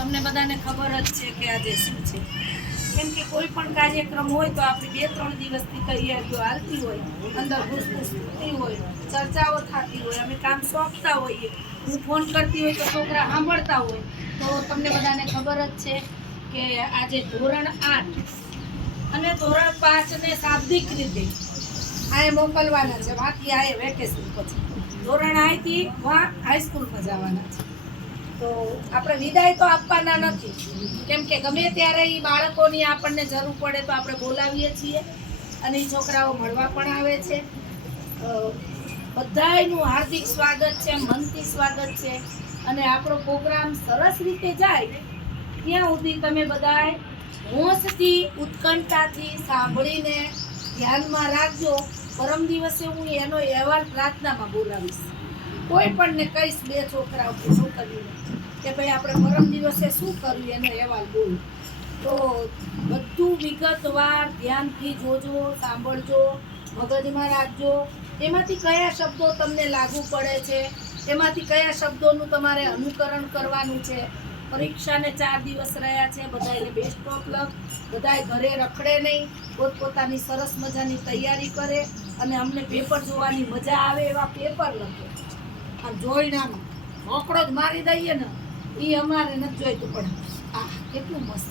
તમને બધાને ખબર જ છે કે આજે શું છે, કેમ કે કોઈ પણ કાર્યક્રમ હોય તો આપણી 2-3 દિવસની તૈયારીઓ હાલતી હોય, અંદર ઘૂસઘૂસ થતી હોય, ચર્ચાઓ થતી હોય, અમે કામ સોંપતા હોઈએ, હું ફોન કરતી હોય તો છોકરા સાંભળતા હોય. તો તમને બધાને ખબર જ છે કે આજે ધોરણ 8 અને ધોરણ 5 ને શાબ્દિક રીતે આ મોકલવાના છે. બાકી આ વેકેશન પછી ધોરણ 8 થી હાઈસ્કૂલમાં જવાના છે. તો આપણે વિદાય તો આપવાના નથી, કેમ કે ગમે ત્યારે એ બાળકોની આપણને જરૂર પડે તો આપણે બોલાવીએ છીએ અને એ છોકરાઓ મળવા પણ આવે છે. બધાયનું હાર્દિક સ્વાગત છે, મનથી સ્વાગત છે અને આપણો પ્રોગ્રામ સરસ રીતે જાય ત્યાં સુધી તમે બધાય હોંશથી ઉત્કંઠાથી સાંભળીને ધ્યાનમાં રાખજો. પરમ દિવસે હું એનો અહેવાલ પ્રાર્થનામાં બોલાવીશ. કોઈ પણ ને કહીશ, 2 છોકરાઓ છોકરીઓને કે ભાઈ આપણે પરમ દિવસે શું કર્યું એનો અહેવાલ બોલો. તો બધું વિગતવાર ધ્યાનથી જોજો, સાંભળજો, મગજમાં રાખજો. એમાંથી કયા શબ્દો તમને લાગુ પડે છે, એમાંથી કયા શબ્દોનું તમારે અનુકરણ કરવાનું છે. પરીક્ષાને 4 દિવસ રહ્યા છે, બધાને બેસ્ટ ઓફ લક. બધાય ઘરે રખડે નહીં, પોતપોતાની સરસ મજાની તૈયારી કરે અને અમને પેપર જોવાની મજા આવે એવા પેપર લખે. આ જોઈનામાં મોકળો જ મારી દઈએ ને એ અમારે નથી જોઈતું, પણ આહા કેટલું મસ્ત,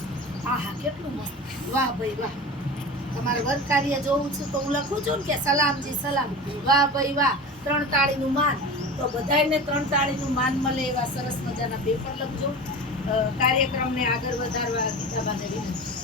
આહા કેટલું મસ્ત, વાહ ભાઈ વાહ. તમારે વર્ગ કાર્ય જોવું છે તો હું લખું છું ને કે સલામજી સલામ, વાહ ભાઈ વાહ, 3 તાળીનું માન. તો બધાને 3 તાળીનું માન મળે એવા સરસ મજાના પેપર લખજો. કાર્યક્રમને આગળ વધારવા ગીતાબાને વિનંતી.